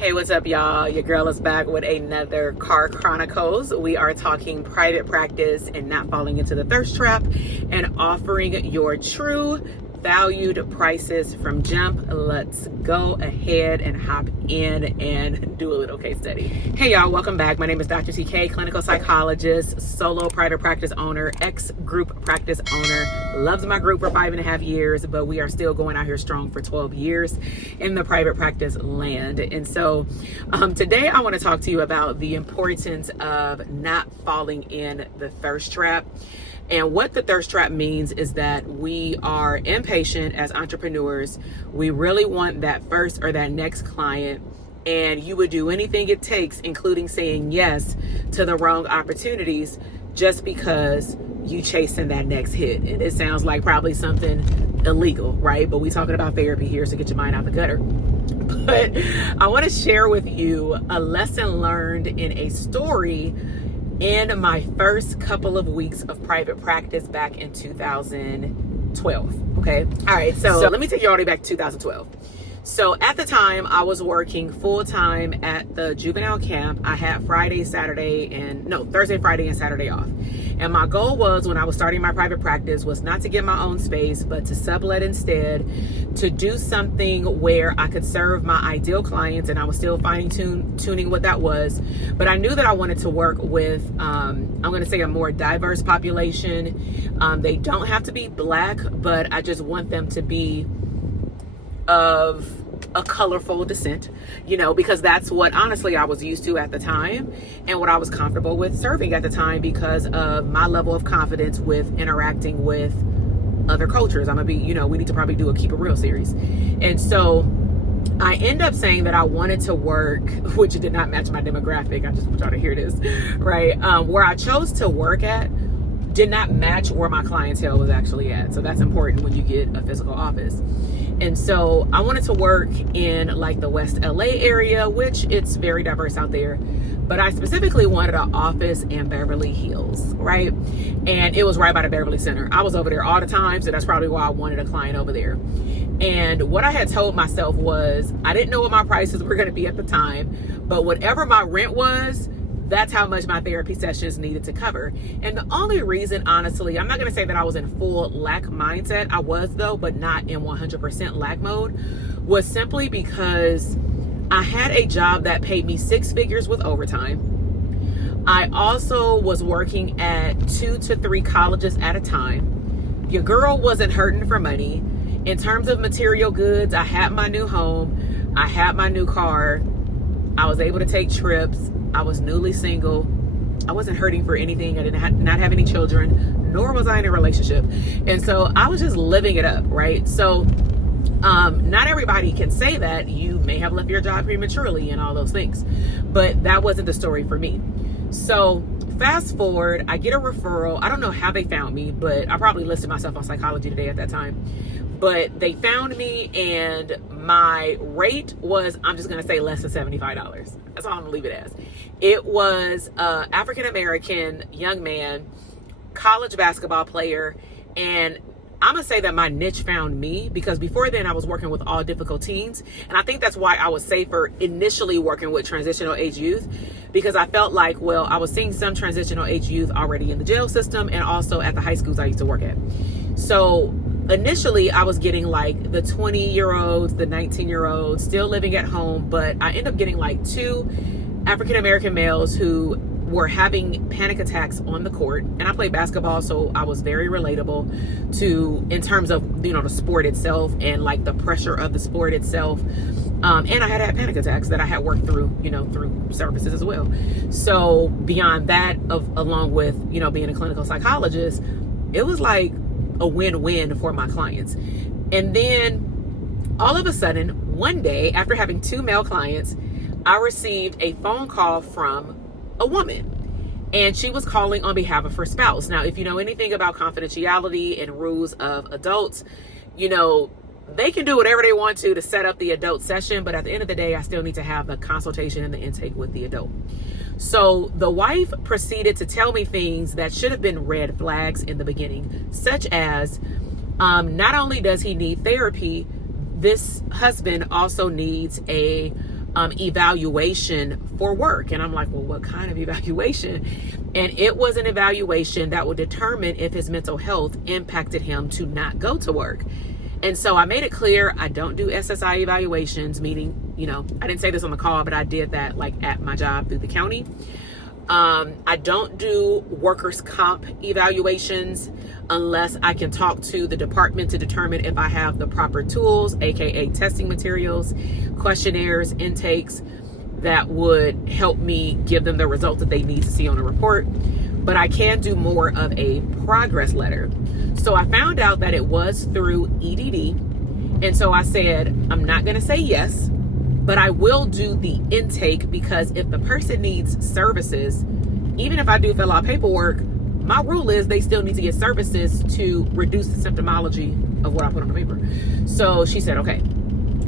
Hey, what's up, y'all? Your girl is back with another Car Chronicles. We are talking private practice and not falling into the thirst trap and offering your true valued prices from jump. Let's go ahead and hop in and do a little case study. Hey, y'all, welcome back. My name is Dr. TK, clinical psychologist, solo private practice owner, ex-group practice owner. Loves my group for 5.5 years, but we are still going out here strong for 12 years in the private practice land. And so today I want to talk to you about the importance of not falling in the thirst trap. And what the thirst trap means is that we are impatient as entrepreneurs. We really want that first or that next client, and you would do anything it takes, including saying yes to the wrong opportunities, just because you chasing that next hit. And it sounds like probably something illegal, right? But we talking about therapy here, so get your mind out the gutter. But I want to share with you a lesson learned in a story in my first couple of weeks of private practice back in 2012. Okay. All right. So let me take you all the way back to 2012. So at the time I was working full time at the juvenile camp. I had Thursday, Friday, and Saturday off. And my goal was, when I was starting my private practice, was not to get my own space, but to sublet instead, to do something where I could serve my ideal clients. And I was still tuning what that was. But I knew that I wanted to work with, I'm going to say, a more diverse population. They don't have to be Black, but I just want them to be of a colorful descent, because that's what honestly I was used to at the time and what I was comfortable with serving at the time because of my level of confidence with interacting with other cultures. we need to probably do a Keep It Real series. And so I end up saying that I wanted to work, which did not match my demographic. I just want y'all to hear this, right? Where I chose to work at did not match where my clientele was actually at. So that's important when you get a physical office. And so I wanted to work in like the West LA area, which it's very diverse out there. But I specifically wanted an office in Beverly Hills, right? And it was right by the Beverly Center. I was over there all the time, so that's probably why I wanted a client over there. And what I had told myself was, I didn't know what my prices were going to be at the time, but whatever my rent was, that's how much my therapy sessions needed to cover. And the only reason, honestly, I'm not going to say that I was in full lack mindset. I was, though, but not in 100% lack mode, was simply because I had a job that paid me 6 figures with overtime. I also was working at 2 to 3 colleges at a time. Your girl wasn't hurting for money. In terms of material goods, I had my new home. I had my new car. I was able to take trips. I was newly single. I wasn't hurting for anything. I not have any children, nor was I in a relationship. And so I was just living it up, right? So not everybody can say that. You may have left your job prematurely and all those things, but that wasn't the story for me. So fast forward, I get a referral. I don't know how they found me, but I probably listed myself on Psychology Today at that time. But they found me, and my rate was, I'm just going to say, less than $75. That's all I'm going to leave it as. It was an African-American young man, college basketball player, and I'm going to say that my niche found me, because before then I was working with all difficult teens. And I think that's why I was safer initially working with transitional age youth, because I felt like, well, I was seeing some transitional age youth already in the jail system and also at the high schools I used to work at. So initially I was getting like the 20-year-olds, the 19-year-olds still living at home, but I ended up getting like 2 African-American males who were having panic attacks on the court. And I played basketball, so I was very relatable to, in terms of, the sport itself and like the pressure of the sport itself. And I had panic attacks that I had worked through, through services as well. So beyond that, along with, being a clinical psychologist, it was like a win-win for my clients. And then all of a sudden, one day, after having 2 male clients, I received a phone call from a woman, and she was calling on behalf of her spouse. Now, if you know anything about confidentiality and rules of adults, they can do whatever they want to set up the adult session, but at the end of the day, I still need to have the consultation and the intake with the adult. So the wife proceeded to tell me things that should have been red flags in the beginning, such as not only does he need therapy, this husband also needs a evaluation for work. And I'm like, well, what kind of evaluation? And it was an evaluation that would determine if his mental health impacted him to not go to work. And so I made it clear I don't do SSI evaluations, meaning, I didn't say this on the call, but I did that like at my job through the county. I don't do workers' comp evaluations unless I can talk to the department to determine if I have the proper tools, aka testing materials, questionnaires, intakes that would help me give them the results that they need to see on a report. But I can do more of a progress letter. So I found out that it was through EDD. And so I said, I'm not going to say yes, but I will do the intake, because if the person needs services, even if I do fill out paperwork, my rule is they still need to get services to reduce the symptomology of what I put on the paper. So she said, okay.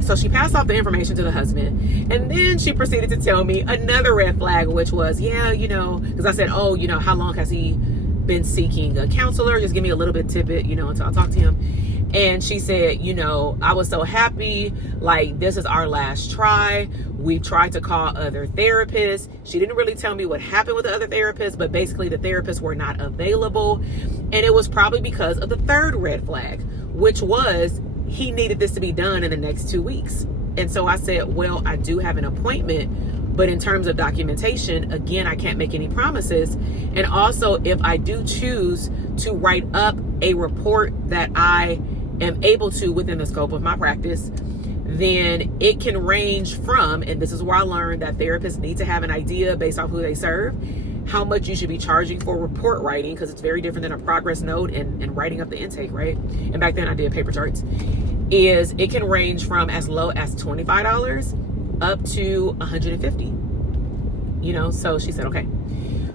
So she passed off the information to the husband, and then she proceeded to tell me another red flag, which was, because I said, how long has he been seeking a counselor? Just give me a little bit tidbit, until I talk to him. And she said, I was so happy, like, this is our last try. We tried to call other therapists. She didn't really tell me what happened with the other therapists, but basically the therapists were not available. And it was probably because of the third red flag, which was he needed this to be done in the next 2 weeks. And so I said, well, I do have an appointment, but in terms of documentation, again, I can't make any promises. And also, if I do choose to write up a report that I am able to within the scope of my practice, then it can range from, and this is where I learned that therapists need to have an idea based off who they serve, how much you should be charging for report writing, because it's very different than a progress note and writing up the intake, right? And back then I did paper charts. Is it can range from as low as $25 up to $150. So she said, okay.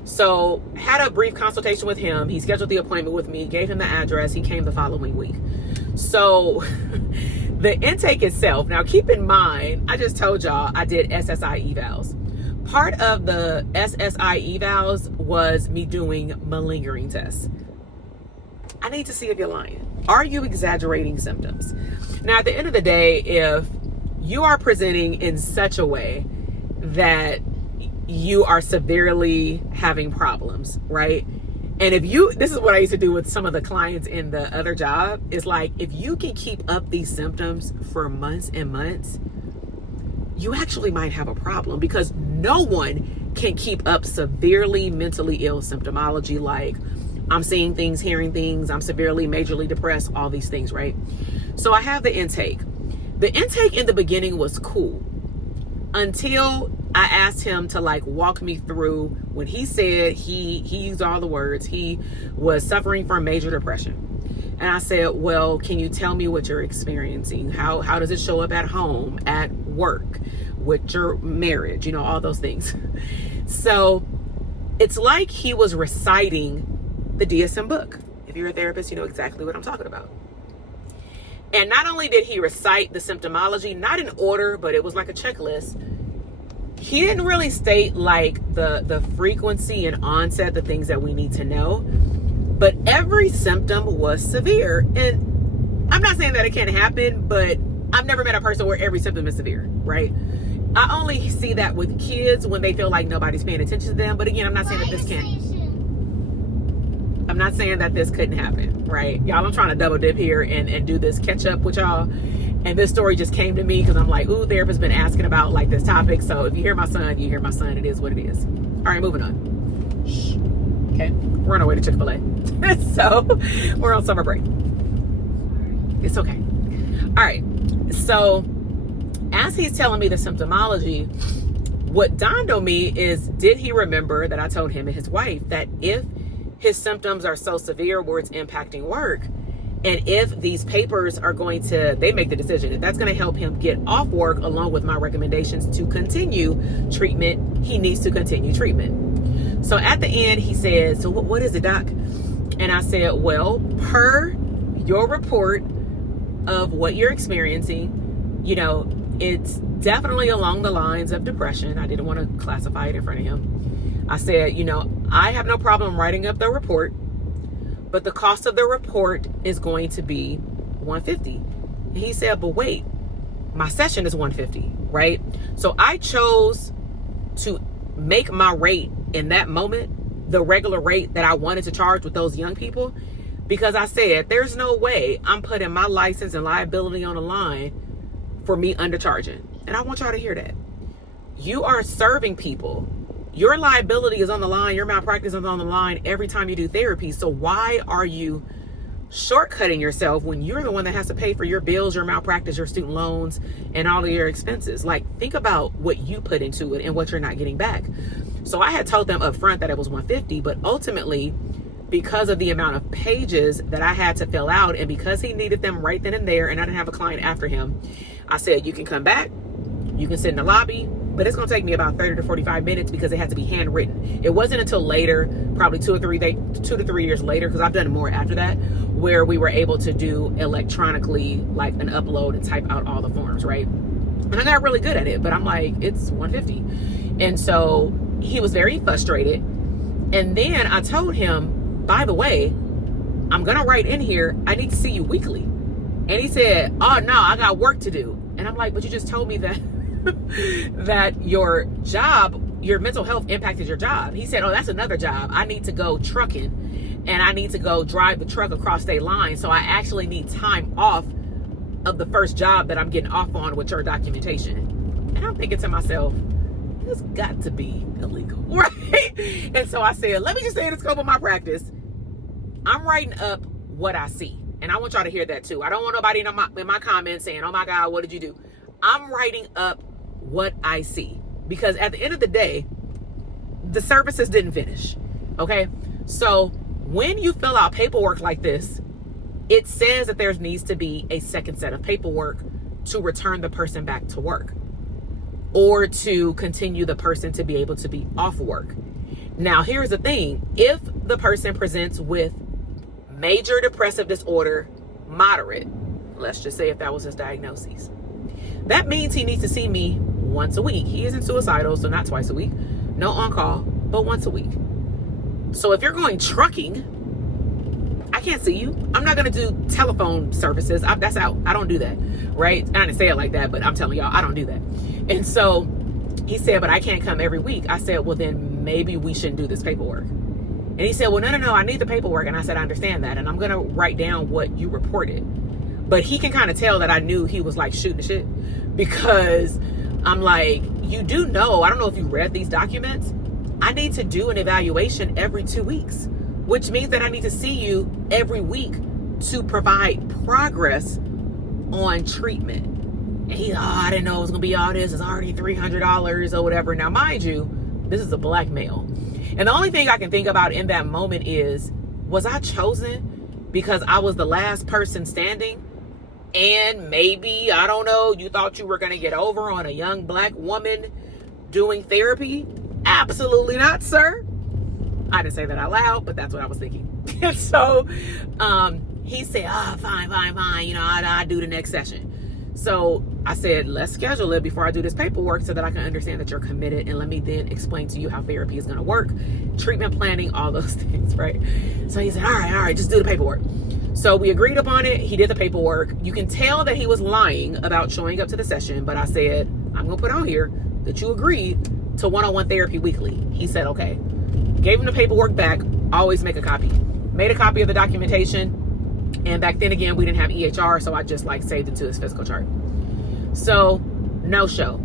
So had a brief consultation with him. He scheduled the appointment with me, gave him the address. He came the following week. So the intake itself, now keep in mind, I just told y'all I did SSI evals. Part of the SSI evals was me doing malingering tests. I need to see if you're lying. Are you exaggerating symptoms? Now, at the end of the day, if you are presenting in such a way that you are severely having problems, right? And this is what I used to do with some of the clients in the other job, is like, if you can keep up these symptoms for months and months, you actually might have a problem, because no one can keep up severely mentally ill symptomology. Like, I'm seeing things, hearing things, I'm severely, majorly depressed, all these things, right? So I have the intake. The intake in the beginning was cool until I asked him to walk me through when he said he used all the words. He was suffering from major depression. And I said, well, can you tell me what you're experiencing? How does it show up at home, at work, with your marriage, all those things. So it's like he was reciting the DSM book. If you're a therapist, you know exactly what I'm talking about. And not only did he recite the symptomology, not in order, but it was like a checklist. He didn't really state the frequency and onset, the things that we need to know, but every symptom was severe. And I'm not saying that it can't happen, but I've never met a person where every symptom is severe, right? I only see that with kids when they feel like nobody's paying attention to them. But again, I'm not saying that this couldn't happen, right? Y'all, I'm trying to double dip here and do this catch up with y'all. And this story just came to me because I'm like, ooh, therapist's been asking about this topic. So if you hear my son, you hear my son. It is what it is. All right, moving on. Shh. Okay, we're on our way to Chick-fil-A. So we're on summer break. It's okay. All right, so as he's telling me the symptomology, what dawned on me is, did he remember that I told him and his wife that if his symptoms are so severe where it's impacting work, and if these papers are they make the decision, if that's going to help him get off work along with my recommendations to continue treatment, he needs to continue treatment. So at the end, he said, so what is it, doc? And I said, well, per your report of what you're experiencing, it's definitely along the lines of depression. I didn't want to classify it in front of him. I said, I have no problem writing up the report, but the cost of the report is going to be $150. And he said, but wait, my session is $150, right? So I chose to make my rate in that moment the regular rate that I wanted to charge with those young people, because I said, there's no way I'm putting my license and liability on the line for me undercharging. And I want y'all to hear that. You are serving people. Your liability is on the line. Your malpractice is on the line every time you do therapy. So why are you shortcutting yourself when you're the one that has to pay for your bills, your malpractice, your student loans, and all of your expenses? Like, think about what you put into it and what you're not getting back. So I had told them up front that it was $150, but ultimately, because of the amount of pages that I had to fill out, and because he needed them right then and there, and I didn't have a client after him, I said, you can come back, you can sit in the lobby, but it's going to take me about 30 to 45 minutes because it had to be handwritten. It wasn't until later, probably 2 to 3 years later, because I've done more after that, where we were able to do electronically, like an upload and type out all the forms, right? And I got really good at it, but I'm like, it's $150. And so he was very frustrated. And then I told him, by the way, I'm going to write in here, I need to see you weekly. And he said, oh no, I got work to do. And I'm like, but you just told me that that your job, your mental health impacted your job. He said, oh, that's another job. I need to go trucking and I need to go drive the truck across state lines. So I actually need time off of the first job that I'm getting off on with your documentation. And I'm thinking to myself, this got to be illegal, right? And so I said, let me just say in the scope of my practice, I'm writing up what I see. And I want y'all to hear that too. I don't want nobody in my comments saying, oh my God, what did you do? I'm writing up what I see, because at the end of the day, the services didn't finish. Okay. So when you fill out paperwork like this, it says that there needs to be a second set of paperwork to return the person back to work, or to continue the person to be able to be off work. Now, here's the thing. If the person presents with major depressive disorder, moderate, let's just say if that was his diagnosis, that means he needs to see me once a week. He isn't suicidal, so not twice a week, no on-call, but once a week. So if you're going trucking, I can't see you. I'm not going to do telephone services. That's out. I don't do that, right? I didn't say it like that, but I'm telling y'all, I don't do that. And so he said, but I can't come every week. I said, well, then maybe we shouldn't do this paperwork. And he said, well, no, I need the paperwork. And I said, I understand that. And I'm going to write down what you reported. But he can kind of tell that I knew he was like shooting the shit, because I'm like, you do know, I don't know if you read these documents, I need to do an evaluation every 2 weeks, which means that I need to see you every week to provide progress on treatment. And he's, I didn't know it was going to be all this. It's already $300 or whatever. Now, mind you, this is a blackmail. And the only thing I can think about in that moment is, was I chosen because I was the last person standing? And maybe, I don't know, you thought you were going to get over on a young black woman doing therapy? Absolutely not, sir. I didn't say that out loud, but that's what I was thinking. And so he said, fine. I'll do the next session. So I said, let's schedule it before I do this paperwork so that I can understand that you're committed. And let me then explain to you how therapy is going to work, treatment planning, all those things, right? So he said, all right, just do the paperwork. So we agreed upon it. He did the paperwork. You can tell that he was lying about showing up to the session, but I said, I'm going to put on here that you agreed to one-on-one therapy weekly. He said, okay. Gave him the paperwork back. Always make a copy. Made a copy of the documentation. And back then again, we didn't have EHR, so I just like saved it to his physical chart. So no show,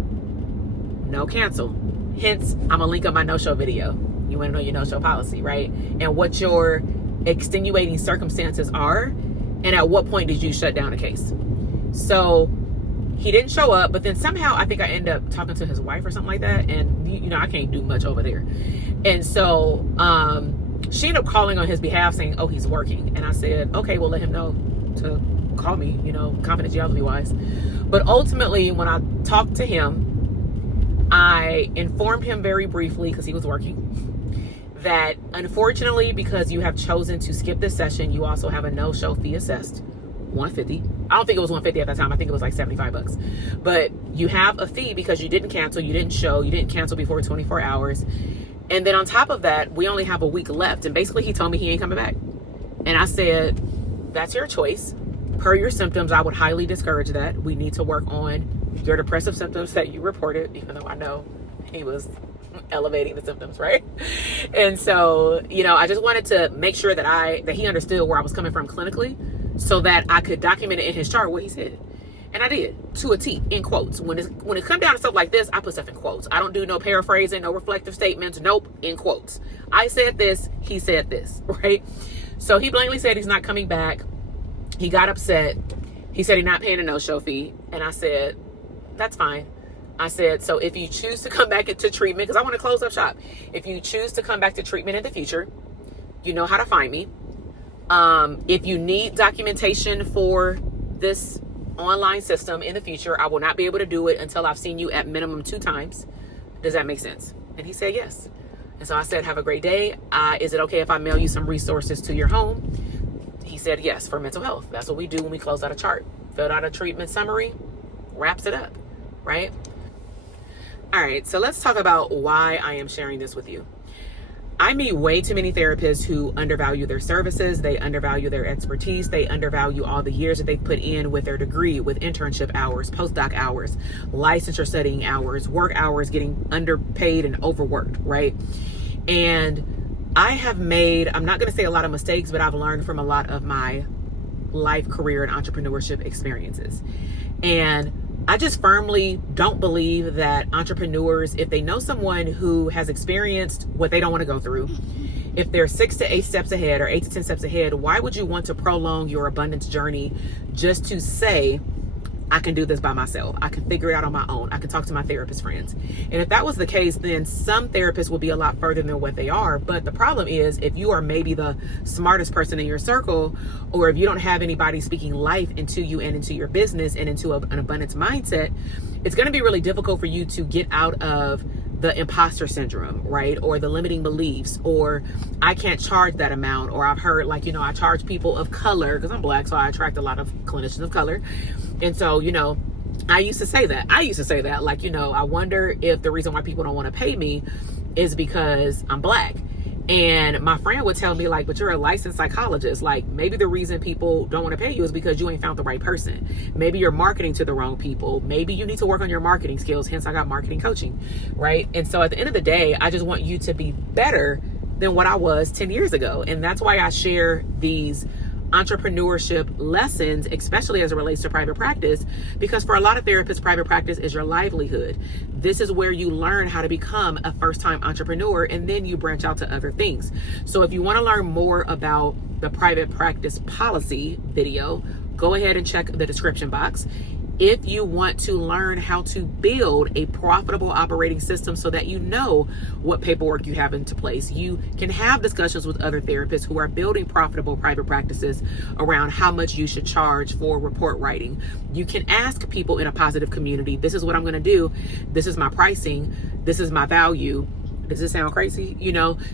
no cancel. Hence, I'm gonna link up my no-show video. You want to know your no-show policy, right? And what your extenuating circumstances are, and at what point did you shut down a case. So he didn't show up, but then somehow I think I ended up talking to his wife or something like that, and I can't do much over there. And so she ended up calling on his behalf saying, oh, he's working. And I said, okay, well, let him know to call me, confidentiality wise. But ultimately, when I talked to him, I informed him very briefly, because he was working, that unfortunately, because you have chosen to skip this session, you also have a no-show fee assessed, $150. I don't think it was $150 at that time. I think it was like $75. But you have a fee because you didn't cancel, you didn't show, you didn't cancel before 24 hours. And then on top of that, we only have a week left. And basically he told me he ain't coming back. And I said, that's your choice. Per your symptoms, I would highly discourage that. We need to work on your depressive symptoms that you reported, even though I know he was elevating the symptoms, right? And so, I just wanted to make sure that he understood where I was coming from clinically, so that I could document it in his chart what he said. And I did, to a T, in quotes. When it comes down to stuff like this, I put stuff in quotes. I don't do no paraphrasing, no reflective statements. Nope, in quotes. I said this, he said this, right? So he blatantly said he's not coming back. He got upset. He said he's not paying a no-show fee. And I said, that's fine. I said, so if you choose to come back into treatment, because I want to close up shop. If you choose to come back to treatment in the future, you know how to find me. If you need documentation for this online system in the future, I will not be able to do it until I've seen you at minimum 2 times. Does that make sense? And he said yes. And so I said, have a great day. Is it okay if I mail you some resources to your home? He said yes, for mental health. That's what we do when we close out a chart. Filled out a treatment summary, wraps it up, right? All right, so let's talk about why I am sharing this with you. I meet way too many therapists who undervalue their services. They undervalue their expertise. They undervalue all the years that they've put in with their degree, with internship hours, postdoc hours, licensure studying hours, work hours, getting underpaid and overworked, right? And I have made, I'm not going to say a lot of mistakes, but I've learned from a lot of my life, career, and entrepreneurship experiences. And I just firmly don't believe that entrepreneurs, if they know someone who has experienced what they don't want to go through, if they're 6 to 8 steps ahead or 8 to 10 steps ahead, why would you want to prolong your abundance journey just to say, I can do this by myself. I can figure it out on my own. I can talk to my therapist friends. And if that was the case, then some therapists will be a lot further than what they are. But the problem is, if you are maybe the smartest person in your circle, or if you don't have anybody speaking life into you and into your business and into an abundance mindset, it's going to be really difficult for you to get out of the imposter syndrome, right? Or the limiting beliefs, or I can't charge that amount. Or I've heard I charge people of color because I'm Black, so I attract a lot of clinicians of color. And so, I used to say that. I wonder if the reason why people don't want to pay me is because I'm Black. And my friend would tell me but you're a licensed psychologist. Maybe the reason people don't want to pay you is because you ain't found the right person. Maybe you're marketing to the wrong people. Maybe you need to work on your marketing skills. Hence, I got marketing coaching, right? And so at the end of the day, I just want you to be better than what I was 10 years ago. And that's why I share these entrepreneurship lessons, especially as it relates to private practice, because for a lot of therapists, private practice is your livelihood. This is where you learn how to become a first-time entrepreneur, and then you branch out to other things. So if you want to learn more about the private practice policy video, go ahead and check the description box. If you want to learn how to build a profitable operating system so that you know what paperwork you have into place, you can have discussions with other therapists who are building profitable private practices around how much you should charge for report writing. You can ask people in a positive community, this is what I'm going to do. This is my pricing. This is my value. Does this sound crazy?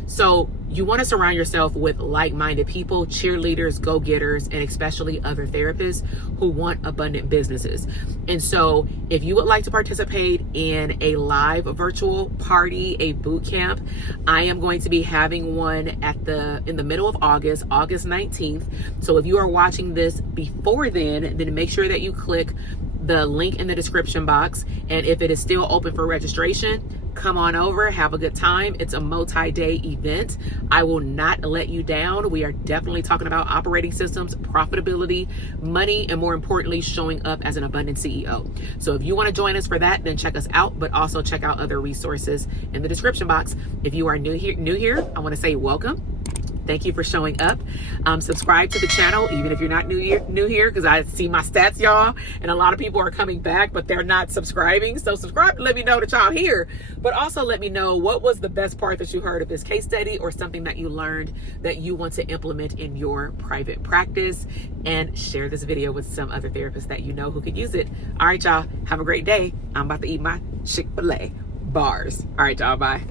So you want to surround yourself with like-minded people, cheerleaders, go-getters, and especially other therapists who want abundant businesses. And so if you would like to participate in a live virtual party, a boot camp, I am going to be having one in the middle of August 19th. So if you are watching this before then make sure that you click the link in the description box. And if it is still open for registration, come on over, have a good time. It's a multi-day event. I will not let you down. We are definitely talking about operating systems, profitability, money, and more importantly, showing up as an abundant CEO. So if you want to join us for that, then check us out, but also check out other resources in the description box. If you are new here, I want to say welcome. Thank you for showing up. Subscribe to the channel, even if you're not new here, because I see my stats, y'all, and a lot of people are coming back, but they're not subscribing. So subscribe to let me know that y'all here, but also let me know what was the best part that you heard of this case study or something that you learned that you want to implement in your private practice, and share this video with some other therapists that you know who could use it. All right, y'all, have a great day. I'm about to eat my Chick-fil-A bars. All right, y'all, bye.